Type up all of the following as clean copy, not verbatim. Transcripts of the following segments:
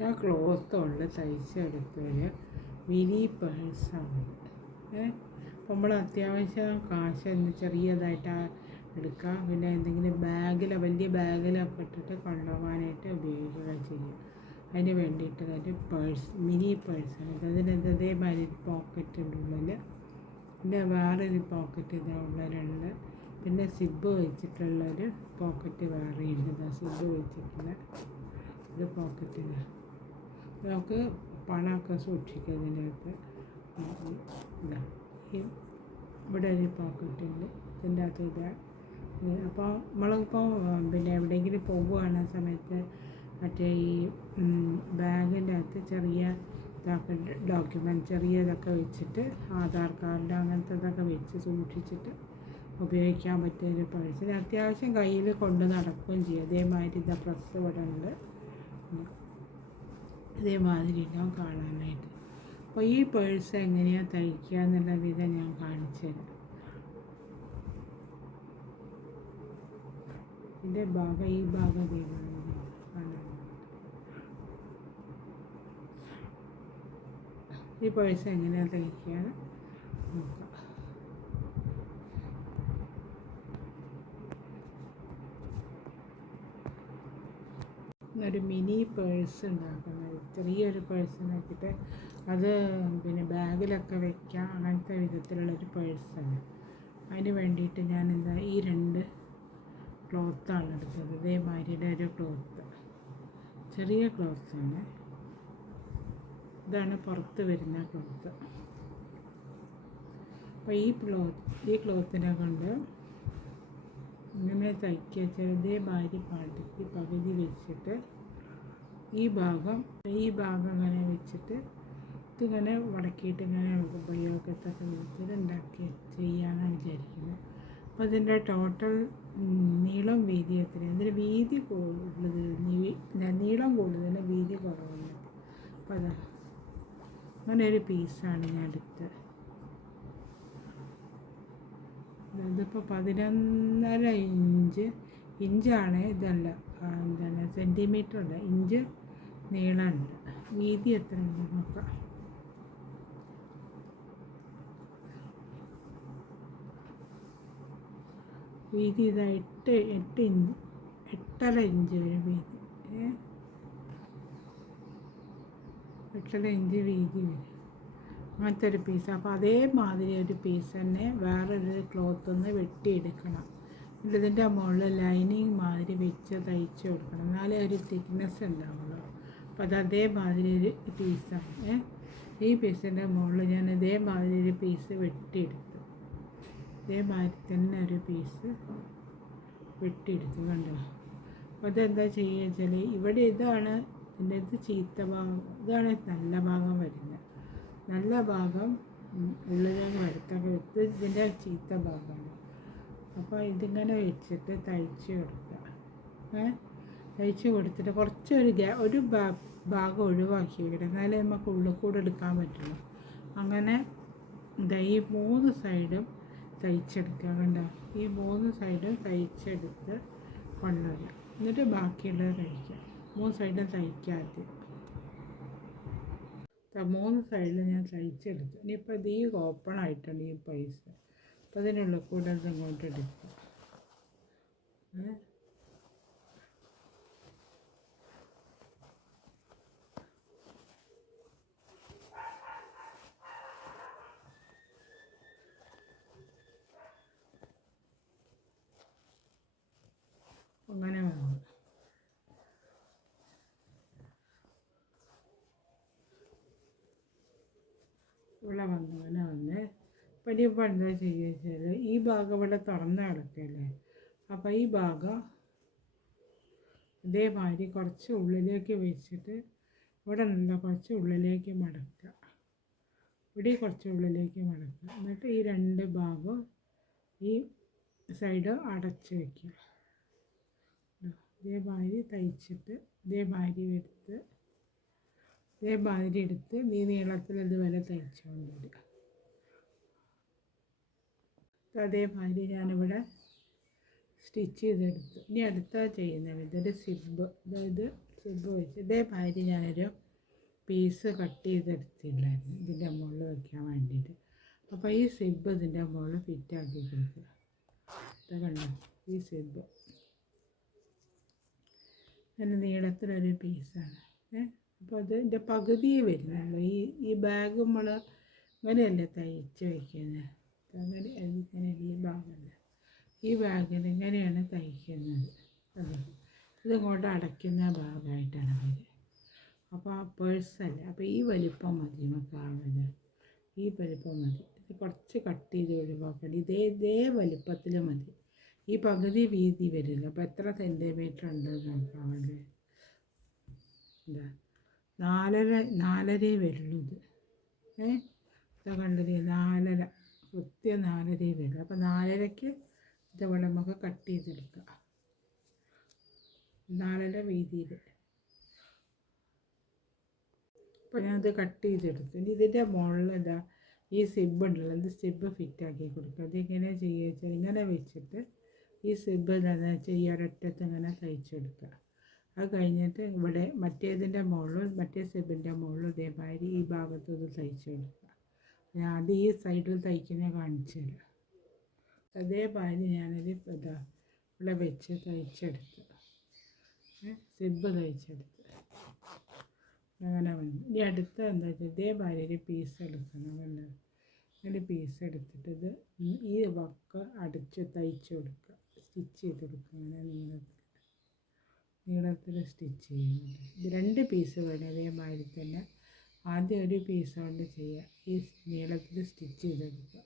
ഞാൻ ക്ലോത്ത് കൊണ്ട് തയ്ച്ചെടുത്തൊരു മിനി പേഴ്സാണ്. നമ്മൾ അത്യാവശ്യം കാശ് ചെറിയതായിട്ട് എടുക്കാം. പിന്നെ എന്തെങ്കിലും ബാഗിലോ വലിയ ബാഗിലൊക്കെ ഇട്ടിട്ട് കൊണ്ടുപോകാനായിട്ട് ഉപയോഗിക്കുക ചെയ്യും. അതിന് വേണ്ടിയിട്ട് ഒരു പേഴ്സ്, മിനി പേഴ്സാണ്. അതേമാതിരി പോക്കറ്റ് ഉണ്ട് ഉള്ളിൽ. പിന്നെ വേറൊരു പോക്കറ്റ് ഇതാ ഉള്ളിലുണ്ട്. പിന്നെ സിബ് വെച്ചിട്ടുള്ളൊരു പോക്കറ്റ് വേറെയുണ്ട്. സിബ് വെച്ചിട്ടുള്ള ഒരു പോക്കറ്റ്. നമുക്ക് പണമൊക്കെ സൂക്ഷിക്കുന്നതിൻ്റെ അകത്ത് ഇതാ ഇവിടെ ഒരു പോക്കറ്റ് ഉണ്ട്. ഇതിൻ്റെ അകത്ത് ഇതാ. അപ്പോൾ നമ്മളിപ്പോൾ പിന്നെ എവിടെയെങ്കിലും പോകുകയാണ് സമയത്ത് മറ്റേ ഈ ബാഗിൻ്റെ അകത്ത് ചെറിയ ഇതൊക്കെ ഡോക്യുമെൻറ്റ് ചെറിയതൊക്കെ വെച്ചിട്ട് ആധാർ കാർഡ് അങ്ങനത്തെ വെച്ച് സൂക്ഷിച്ചിട്ട് ഉപയോഗിക്കാൻ പറ്റിയൊരു പേഴ്സിന് അത്യാവശ്യം കയ്യിൽ കൊണ്ട് നടക്കുകയും ചെയ്യും. അതേമാതിരി ഇതാ പ്രസ് ഇവിടെ ഉണ്ട്. ഇതേമാതിരി ഉണ്ടാവും കാണാനായിട്ട്. അപ്പോൾ ഈ പേഴ്സ് എങ്ങനെയാണ് തയ്ക്കുക എന്നുള്ള വിധം ഞാൻ കാണിച്ചു തരാം. ഇതിൻ്റെ ഭാഗം ഈ ഭാഗം ഈ പേഴ്സ് എങ്ങനെയാണ് തയ്ക്കുക നോക്കാം. ഒരു മിനി പേഴ്സ് ഉണ്ടാക്കുന്നത്, ചെറിയൊരു പേഴ്സ് നോക്കിയിട്ട് അത് പിന്നെ ബാഗിലൊക്കെ വയ്ക്കാം, അങ്ങനത്തെ വിധത്തിലുള്ളൊരു പേഴ്സാണ്. അതിന് വേണ്ടിയിട്ട് ഞാൻ ഈ 2 ക്ലോത്താണ് എടുത്തത്. ഇതേമാതിരിയുടെ ഒരു ക്ലോത്ത്, ചെറിയ ക്ലോത്താണ്. ഇതാണ് പുറത്ത് വരുന്ന ക്ലോത്ത്. അപ്പോൾ ഈ ക്ലോത്തിനെ കൊണ്ട് ഇങ്ങനെ തയ്ക്കുക. ഇതേമാതിരി പകുതി വെച്ചിട്ട് ഈ ഭാഗം ഇങ്ങനെ വെച്ചിട്ട് ഇതിങ്ങനെ വടക്കിയിട്ട് ഇങ്ങനെ ഉപയോഗത്തൊക്കെ വെച്ചിട്ട് ഉണ്ടാക്കി ചെയ്യാനാണ് വിചാരിക്കുന്നത്. അപ്പോൾ ഇതിൻ്റെ ടോട്ടൽ നീളം വീതി എത്രയാണ്? ഇതിന് വീതി കൂടുതൽ, നീളം കൂടുതൽ, വീതി കുറവുണ്ട്. അപ്പോൾ അതാ അങ്ങനെ ഒരു പീസാണ് ഞാൻ എടുത്തത്. ഇതിപ്പോൾ 11.5 ഇഞ്ചാണ്. ഇതല്ല, എന്താണ് സെൻറ്റിമീറ്റർ ഉണ്ട്, ഇഞ്ച് നീളമുണ്ട്. വീതി എത്ര ഉണ്ട് നോക്കാം. വീതി ഇതാ 8.5 ഇഞ്ച് വരും വീതി. 8.5 ഇഞ്ച് വീതി വരും. അങ്ങനത്തെ ഒരു പീസ്. അപ്പോൾ അതേമാതിരി ഒരു പീസ് തന്നെ വേറൊരു ക്ലോത്ത് ഒന്ന് വെട്ടിയെടുക്കണം. എന്നിട്ട് ഇതിൻ്റെ മുകളിൽ ലൈനിങ് മാതിരി വെച്ച് തയ്ച്ച് കൊടുക്കണം. എന്നാലേ ഒരു തിക്നെസ് ഉണ്ടാവുള്ളൂ. അപ്പോൾ അത് അതേമാതിരി ഒരു പീസാണ്. ഈ പീസിൻ്റെ മുകളിൽ ഞാൻ ഇതേമാതിരി ഒരു പീസ് വെട്ടിയെടുത്തു. ഇതേമാതിരി തന്നെ ഒരു പീസ് വെട്ടിയെടുത്തു, കണ്ടോ. അപ്പോൾ അതെന്താ ചെയ്യുക വെച്ചാൽ ഇവിടെ ഇതാണ് ഇതിൻ്റെ ചീത്ത ഭാഗം, ഇതാണ് നല്ല ഭാഗം വരുന്നത്. നല്ല ഭാഗം ഉള്ളിലേക്ക് അടുത്തൊക്കെ വെച്ച് ഇതിൻ്റെ ചീത്ത ഭാഗമാണ്. അപ്പോൾ ഇതിങ്ങനെ വെച്ചിട്ട് തയ്ച്ച് കൊടുക്കുക. തയ്ച്ച് കൊടുത്തിട്ട് ഒരു ഭാഗം ഒഴിവാക്കി വെക്കണം, എന്നാലേ നമുക്ക് ഉള്ളിൽ കൂടെ എടുക്കാൻ പറ്റുള്ളൂ. അങ്ങനെ ഈ 3 സൈഡും തയ്ച്ചെടുക്കുക. കണ്ടോ, ഈ 3 സൈഡും തയ്ച്ചെടുത്ത് കൊണ്ടുവരിക. എന്നിട്ട് ബാക്കിയുള്ളത് തയ്ക്കുക. 3 സൈഡും തയ്ക്കാതെ 3 സൈഡിൽ ഞാൻ തയ്ച്ചെടുത്തു. ഇനിയിപ്പോൾ ഇത് ഓപ്പൺ ആയിട്ടുണ്ട് ഈ പൈസ. അപ്പോൾ അതിനുള്ളിൽ കൂടെ ഇങ്ങോട്ട് എടുക്കുക. അങ്ങനെ വേണം. ഇവിടെ വന്ന് അപ്പോൾ ഇനിയിപ്പോൾ എന്താ ചെയ്യുക വെച്ചാൽ ഈ ഭാഗം ഇവിടെ തുറന്ന് കിടക്കല്ലേ. അപ്പോൾ ഈ ഭാഗം ഇതേമാതിരി കുറച്ച് ഉള്ളിലേക്ക് വെച്ചിട്ട് ഇവിടെ നിന്ന് കുറച്ച് ഉള്ളിലേക്ക് മടക്കുക. ഇവിടെ കുറച്ച് ഉള്ളിലേക്ക് മടക്കുക. എന്നിട്ട് ഈ 2 ഭാഗവും ഈ സൈഡ് അടച്ച് വയ്ക്കുക. ഇതേമാതിരി തയ്ച്ചിട്ട് ഇതേമാതിരി എടുത്ത് നീളത്തിൽ ഇതുവരെ തയ്ച്ചുകൊണ്ട് വരിക. അതേമാതിരി ഞാനിവിടെ സ്റ്റിച്ച് ചെയ്തെടുത്തു. ഇനി അടുത്ത ചെയ്യുന്നത് ഇതൊരു സിബ്, അതായത് സിബ് വെച്ച് ഇതേമാതിരി ഞാനൊരു പീസ് കട്ട് ചെയ്തെടുത്തില്ലായിരുന്നു ഇതിൻ്റെ മുകളിൽ വയ്ക്കാൻ വേണ്ടിയിട്ട്. അപ്പോൾ ഈ സിബ് ഇതിൻ്റെ മുകളിൽ ഫിറ്റാക്കി കൊടുക്കുക. ഇത് കണ്ടോ, ഈ സിബ് നല്ല നീളത്തിലൊരു പീസാണ്. അപ്പോൾ അതിൻ്റെ പകുതിയെ വരുന്നുള്ളൂ. ഈ ബാഗ് നമ്മൾ ഇങ്ങനെയല്ലേ തയ്ച്ച് വയ്ക്കുന്നത്, ഇങ്ങനെ ഈ ഭാഗമല്ല, ഈ ബാഗിൽ ഇങ്ങനെയാണ് തയ്ക്കുന്നത്. ഇതിങ്ങോട്ട് അടയ്ക്കുന്ന ഭാഗമായിട്ടാണ് വരിക. അപ്പോൾ ആ പേഴ്സല്ലേ, അപ്പോൾ ഈ വലിപ്പം മതി നമുക്കാവുന്നത്, ഈ വലിപ്പം മതി. ഇത് കുറച്ച് കട്ട് ചെയ്ത് ഒഴിവാക്കണം. ഇതേ വലിപ്പത്തിൽ മതി. ഈ പകുതി വീതി വരില്ല. അപ്പോൾ എത്ര സെൻറ്റിമീറ്റർ ഉണ്ട് നോക്കാമല്ലേ? എന്താ 4.5 വരുള്ളൂ ഇത്. ഇതാ കണ്ടത് 4.5, കൃത്യം 4.5 വരും. അപ്പോൾ 4.5ക്ക് ഇതവിടെ നമുക്ക് കട്ട് ചെയ്തെടുക്കാം. 4.5 വീതിയിൽ. അപ്പോൾ ഞാനത് കട്ട് ചെയ്തെടുത്തു. ഇനി ഇതിൻ്റെ മുകളിൽ ഇതാ ഈ സിബ് ഉണ്ടല്ലോ, ഇത് സിബ് ഫിറ്റാക്കി കൊടുക്കുക. അതിങ്ങനെ ചെയ്യുക വെച്ചാൽ ഇങ്ങനെ വെച്ചിട്ട് ഈ സിബ് എന്താണെന്ന് വെച്ചാൽ ഈ ഒരറ്റത്ത് ഇങ്ങനെ തയ്ച്ചെടുക്കുക. അത് കഴിഞ്ഞിട്ട് ഇവിടെ മറ്റേതിൻ്റെ മുകളിൽ, മറ്റേ സിബിൻ്റെ മുകളിൽ ഇതേമാതിരി ഈ ഭാഗത്ത് ഇത് തയ്ച്ചെടുക്കുക. ഞാൻ ആദ്യം ഈ സൈഡിൽ തയ്ക്കുന്നത് കാണിച്ചു തരാം. അതേമാതിരി ഞാനൊരു ഇതാ ഇവിടെ വെച്ച് തയ്ച്ചെടുത്ത്, സിബ് തയ്ച്ചെടുത്ത് അങ്ങനെ വന്നു. ഇനി അടുത്ത എന്താ വെച്ചാൽ ഇതേമാതിരി ഒരു പീസ് എടുക്കണം. വേണ്ടത് ഒരു പീസ് എടുത്തിട്ട് ഇത് ഈ വക്ക് അടിച്ച് തയ്ച്ച് കൊടുക്കുക, സ്റ്റിച്ച് ചെയ്ത് കൊടുക്കുക. അങ്ങനെ നീളത്തിൽ സ്റ്റിച്ച് ചെയ്യുന്നുണ്ട്. ഇത് 2 പീസ് വേണം അതേമാതിരി തന്നെ. ആദ്യം ഒരു പീസ് കൊണ്ട് ചെയ്യുക, ഈ നീളത്തിൽ സ്റ്റിച്ച് ചെയ്തെടുക്കുക.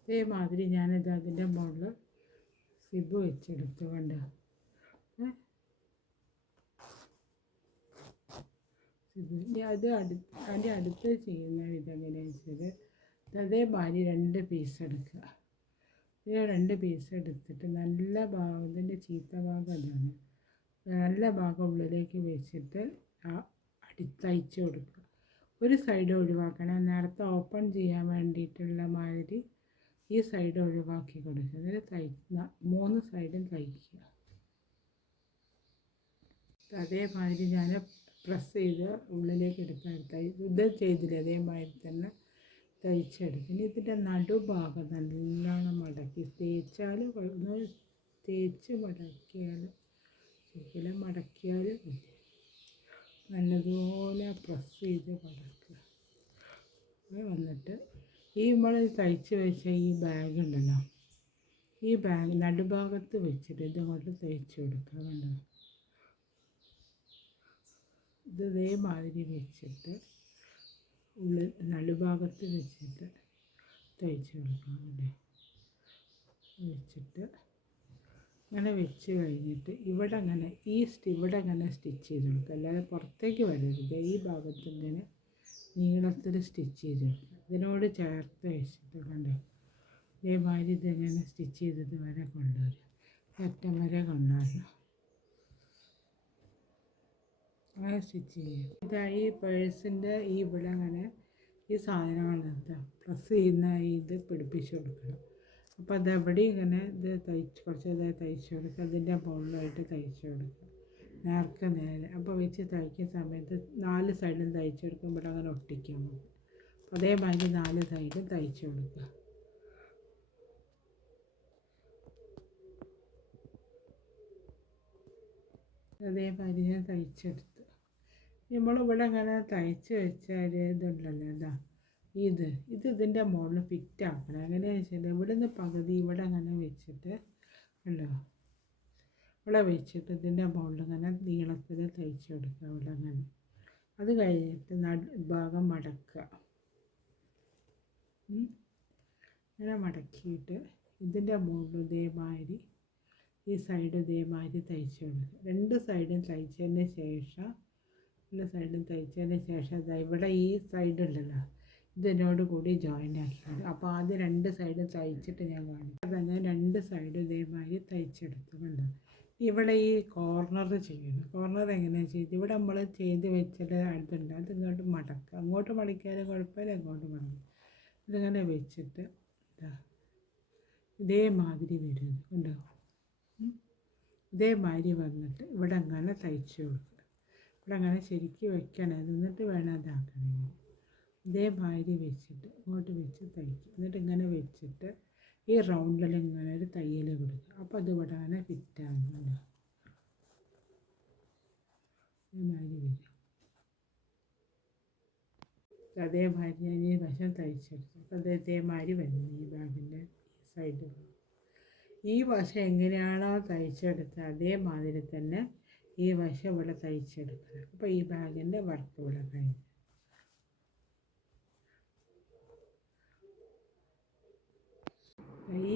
അതേമാതിരി ഞാനിത് അതിൻ്റെ മുകളിൽ സിബ് വെച്ചെടുത്ത് കൊണ്ട് അത് അതിൻ്റെ അടുത്ത് ചെയ്യുന്ന ഇതെങ്ങനെയാണെന്ന് വെച്ചാൽ അതേമാതിരി 2 പീസ് എടുക്കുക. ഈ 2 പീസ് എടുത്തിട്ട് നല്ല ഭാഗം, ഇതിൻ്റെ ചീത്ത ഭാഗം അതാണ്, നല്ല ഭാഗം ഉള്ളിലേക്ക് വെച്ചിട്ട് തയ്ച്ച് കൊടുക്കുക. ഒരു സൈഡ് ഒഴിവാക്കണം. നേരത്തെ ഓപ്പൺ ചെയ്യാൻ വേണ്ടിയിട്ടുള്ള മാതിരി ഈ സൈഡ് ഒഴിവാക്കി കൊടുക്കുക. എന്നിട്ട് 3 സൈഡും തയ്ക്കുക. അതേമാതിരി ഞാൻ പ്രസ് ചെയ്ത് ഉള്ളിലേക്ക് എടുക്കാൻ ഇത് ചെയ്തില്ല, അതേമാതിരി തന്നെ തയ്ച്ചെടുക്കും. ഇനി ഇതിൻ്റെ നടുഭാഗം നല്ലോണം മടക്കി തേച്ചാൽ തേച്ച് മടക്കിയാൽ മതി. നല്ലതുപോലെ പ്രസ് ചെയ്ത് മടക്കുക. വന്നിട്ട് ഈ നമ്മൾ തയ്ച്ച് വെച്ച ഈ ബാഗ് ഉണ്ടല്ലോ, ഈ ബാഗ് നടുഭാഗത്ത് വെച്ചിട്ട് ഇതുകൊണ്ട് തയ്ച്ച് കൊടുക്കുക. വേണ്ട ഇത് ഇതേമാതിരി വെച്ചിട്ട് ഉള്ളിൽ നടുഭാഗത്ത് വെച്ചിട്ട് തയ്ച്ച് കൊടുക്കാം. അവിടെ വെച്ചിട്ട് അങ്ങനെ വെച്ച് കഴിഞ്ഞിട്ട് ഇവിടെ അങ്ങനെ ഇവിടെ അങ്ങനെ സ്റ്റിച്ച് ചെയ്ത് കൊടുക്കുക. അല്ലാതെ പുറത്തേക്ക് വരരുത്. ഈ ഭാഗത്ത് ഇങ്ങനെ നീളത്തിൽ സ്റ്റിച്ച് ചെയ്ത് കൊടുക്കുക. ഇതിനോട് ചേർത്ത് വെച്ചിട്ട് കണ്ടോ, ഇതേമാതിരി ഇതെങ്ങനെ സ്റ്റിച്ച് ചെയ്തത് വരെ കൊണ്ടുവരിക, അറ്റം വരെ കൊണ്ടുവരിക. അങ്ങനെ സ്റ്റിച്ച് ചെയ്യുക. ഇതാ ഈ പേഴ്സിൻ്റെ ഈ ഇവിടെ അങ്ങനെ ഈ സാധനങ്ങൾ എന്താ പ്രസ് ചെയ്യുന്ന ഇത് പിടിപ്പിച്ച് കൊടുക്കണം. അപ്പോൾ അതെവിടെ ഇങ്ങനെ ഇത് കുറച്ച് ഇതായി തയ്ച്ച് കൊടുക്കുക. അതിൻ്റെ മുകളിലായിട്ട് തയ്ച്ച് കൊടുക്കുക, നേർക്ക് നേരെ. അപ്പോൾ വെച്ച് തയ്ക്കുന്ന സമയത്ത് 4 സൈഡും തയ്ച്ച് കൊടുക്കുമ്പോൾ അങ്ങനെ ഒട്ടിക്കാൻ മതി. അതേമാതിരി 4 സൈഡും തയ്ച്ച് കൊടുക്കുക. അതേമാതിരി ഞാൻ തയ്ച്ചെടുത്തു. നമ്മളിവിടെ അങ്ങനെ തയ്ച്ച് വെച്ചാൽ ഇതുണ്ടല്ലോ, ഇതാ ഇതിൻ്റെ മുകളിൽ ഫിറ്റ് ആക്കണം. എങ്ങനെയാണെന്ന് വെച്ചാൽ ഇവിടെ നിന്ന് പകുതി ഇവിടെ അങ്ങനെ വെച്ചിട്ട് ഉണ്ടോ, ഇവിടെ വെച്ചിട്ട് ഇതിൻ്റെ മുകളിൽ ഇങ്ങനെ നീളത്തിൽ തയ്ച്ച് കൊടുക്കുക. ഇവിടെ അങ്ങനെ അത് കഴിഞ്ഞിട്ട് ഭാഗം മടക്കുക. ഇങ്ങനെ മടക്കിയിട്ട് ഇതിൻ്റെ മുകളിൽ ഇതേമാതിരി ഈ സൈഡ് ഇതേമാതിരി തയ്ച്ച് കൊടുക്കുക. 2 സൈഡും തയ്ച്ചതിന് ശേഷം ഇവിടെ ഈ സൈഡ് ഉണ്ടല്ലോ, ഇതിനോട് കൂടി ജോയിൻ ആക്കിയത്. അപ്പോൾ ആദ്യം 2 സൈഡും തയ്ച്ചിട്ട് ഞാൻ കാണിക്കും. അതങ്ങനെ 2 സൈഡും ഇതേമാതിരി തയ്ച്ചെടുത്തുകൊണ്ട് ഇവിടെ ഈ കോർണർ ചെയ്യണം. കോർണർ എങ്ങനെയാണ് ചെയ്ത് ഇവിടെ നമ്മൾ ചെയ്ത് വെച്ചിട്ട് അടുത്തുണ്ട്, അത് ഇങ്ങോട്ട് മടക്കുക. അങ്ങോട്ട് മടക്കിയാലും കുഴപ്പമില്ല, അങ്ങോട്ട് മടക്കുക. ഇതിങ്ങനെ വെച്ചിട്ട് ഇതേമാതിരി വരും. കണ്ടോ, ഇതേമാതിരി വന്നിട്ട് ഇവിടെ അങ്ങനെ തയ്ച്ച് കൊടുക്കുക. ഇവിടെ അങ്ങനെ ശരിക്കും വെക്കണം, എന്നിട്ട് വേണം ഇതാക്കണമെങ്കിൽ. ഇതേമാതിരി വെച്ചിട്ട് ഇങ്ങോട്ട് വെച്ച് തയ്ക്കുക. എന്നിട്ട് ഇങ്ങനെ വെച്ചിട്ട് ഈ റൗണ്ടിൽ ഇങ്ങനെ ഒരു തയ്യൽ കൊടുക്കുക. അപ്പോൾ അത് ഇവിടെ അങ്ങനെ ഫിറ്റാകുന്നുണ്ട്. ഇതേമാതിരി വരും. അതേമാതിരി ഞാൻ ഈ വശം തയ്ച്ചെടുത്തു. അപ്പോൾ അത് ഇതേമാതിരി വരുന്നു ഈ ബാഗിൻ്റെ സൈഡിൽ. ഈ വശം എങ്ങനെയാണോ തയ്ച്ചെടുത്തത് അതേമാതിരി തന്നെ ഈ വശം ഇവിടെ തയ്ച്ചെടുക്കുക. അപ്പോൾ ഈ ബാഗിൻ്റെ വർക്ക് ഇവിടെ കഴിഞ്ഞു.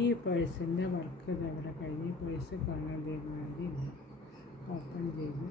ഈ പേഴ്സിൻ്റെ വർക്ക് ഇവിടെ കഴിഞ്ഞ് പേഴ്സ് കാണാൻ ഇതേമാതിരി ഓപ്പൺ ചെയ്ത്